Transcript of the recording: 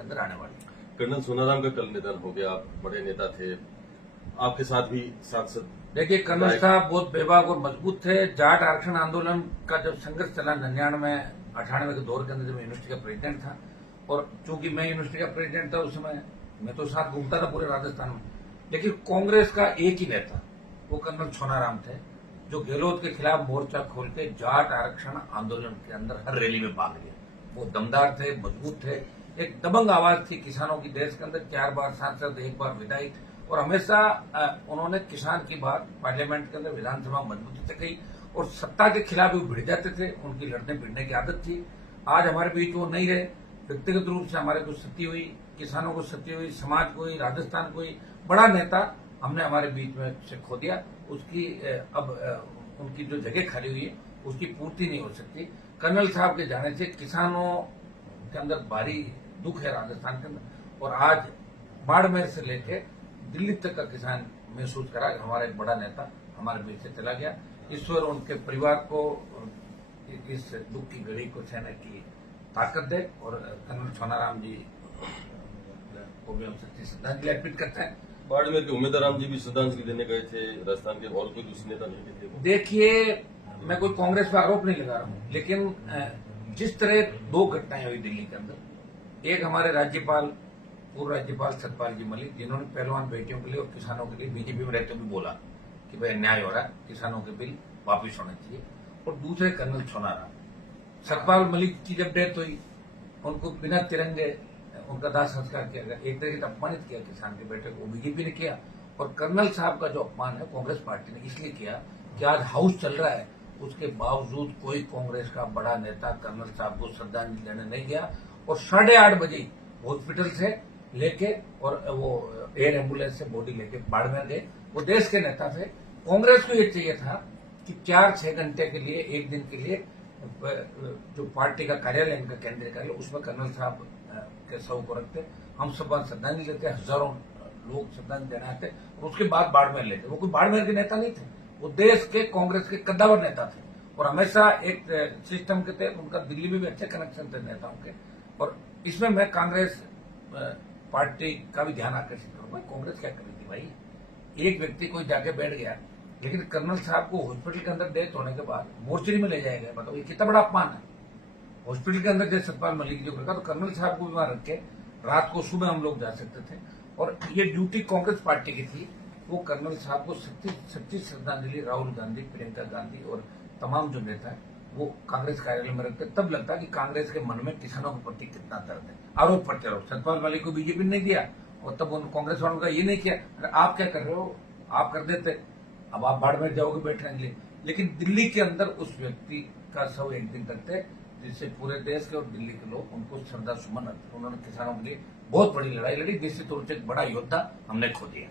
अंदर आने वाली। कर्नल सोनाराम का कल निधन हो गया। आप बड़े नेता थे, आपके साथ भी सांसद। देखिए, कर्नल साहब बहुत बेबाक और मजबूत थे। जाट आरक्षण आंदोलन का जब संघर्ष चला 99 98 के दौर के अंदर, जब यूनिवर्सिटी का प्रेसिडेंट था, और चूंकि मैं यूनिवर्सिटी का प्रेसिडेंट था उस समय, मैं तो साथ घूमता था पूरे राजस्थान में, लेकिन कांग्रेस का एक ही नेता, वो कर्नल सोनाराम थे, जो गहलोत के खिलाफ मोर्चा खोल के जाट आरक्षण आंदोलन के अंदर हर रैली में भाग लिया। वो दमदार थे, मजबूत थे, एक दबंग आवाज थी किसानों की देश के अंदर। 4 बार सांसद, 1 बार विधायक, और हमेशा उन्होंने किसान की बात पार्लियामेंट के अंदर, विधानसभा मजबूती से कही, और सत्ता के खिलाफ भी भिड़ जाते थे। उनकी लड़ने भिड़ने की आदत थी। आज हमारे बीच वो नहीं रहे। व्यक्तिगत रूप से हमारे को क्षति हुई, किसानों को क्षति हुई, समाज को हुई, राजस्थान को हुई। बड़ा नेता हमने हमारे बीच में से खो दिया। उसकी अब उनकी जो जगह खाली हुई है उसकी पूर्ति नहीं हो सकती। कर्नल साहब के जाने से किसानों के अंदर भारी दुख है राजस्थान के अंदर, और आज बाड़मेर से लेके दिल्ली तक का किसान महसूस करा कि हमारा एक बड़ा नेता हमारे बीच से चला गया। ईश्वर उनके परिवार को इस दुख की घड़ी को सहने की ताकत दे, और कर्नल सोनाराम जी को भी हम सच्ची श्रद्धांजलि अर्पित करते हैं। बाड़मेर के उम्मीदवार जी भी श्रद्धांजलि देने गए थे, राजस्थान के और कोई दूसरे नेता नहीं थे। देखिए, मैं कोई कांग्रेस पर आरोप नहीं लगा रहा हूं, लेकिन जिस तरह 2 घटनाएं हुई दिल्ली के अंदर, एक हमारे राज्यपाल, पूर्व राज्यपाल सतपाल जी मलिक, जिन्होंने पहलवान बेटियों के लिए और किसानों के लिए बीजेपी में रहते हुए बोला कि भाई अन्याय हो रहा है, किसानों के बिल वापिस होने चाहिए। और दूसरे कर्नल सोनाराम, सतपाल मलिक की जब डेथ हुई, उनको बिना तिरंगे उनका दाह संस्कार किया गया। एक तरीके से अपमानित किया किसान के बेटे को, बीजेपी ने किया। और कर्नल साहब का जो अपमान है कांग्रेस पार्टी ने इसलिए किया कि आज हाउस चल रहा है, उसके बावजूद कोई कांग्रेस का बड़ा नेता कर्नल साहब को श्रद्धांजलि देने नहीं गया। और 8:30 बजे हॉस्पिटल से लेके और वो एयर एम्बुलेंस से बॉडी लेके बाड़मेर गए। वो देश के नेता थे। कांग्रेस को ये चाहिए था कि 4-6 घंटे के लिए, एक दिन के लिए, जो पार्टी का कार्यालय, इनका केंद्रीय कार्यालय, उसमें कर्नल साहब के शव को रखते, हम सब श्रद्धांजलि देते, हजारों लोग श्रद्धांजलि देने आते, और उसके बाद बाड़मेर लेते। वो कोई बाड़मेर के नेता नहीं थे, वो देश के कांग्रेस के कद्दावर नेता थे, और हमेशा एक सिस्टम के थे। उनका दिल्ली में भी अच्छे कनेक्शन थे नेताओं के। और इसमें मैं कांग्रेस पार्टी का भी ध्यान आकर्षित करूंगा। कांग्रेस क्या करी थी भाई? एक व्यक्ति कोई जाके बैठ गया, लेकिन कर्नल साहब को हॉस्पिटल के अंदर डेथ होने के बाद मोर्चरी में ले जाया गया। बताओ, ये कितना बड़ा अपमान है। हॉस्पिटल के अंदर जैसे सतपाल मलिक जो रखा, तो कर्नल साहब को भी वहां रख के रात को, सुबह हम लोग जा सकते थे। और ये ड्यूटी कांग्रेस पार्टी की थी। वो कर्नल साहब को सच्ची श्रद्धांजलि राहुल गांधी, प्रियंका गांधी और तमाम जो नेता है वो कांग्रेस कार्यालय में रखते, तब लगता कि कांग्रेस के मन में किसानों के प्रति कितना दर्द है। आरोप प्रत्यारोप, सतपाल मलिक को बीजेपी ने नहीं दिया, और तब उन कांग्रेस वालों का ये नहीं किया, अरे आप क्या कर रहे हो, आप कर देते, अब आप बाड़मेर जाओगे बैठने के लिए। लेकिन दिल्ली के अंदर उस व्यक्ति का शव एक दिन तक थे, जिससे पूरे देश के और दिल्ली के लोग उनको श्रद्धा सुमन, उन्होंने किसानों के लिए बहुत बड़ी लड़ाई लड़ी, जिससे तो एक बड़ा योद्धा हमने खो दिया।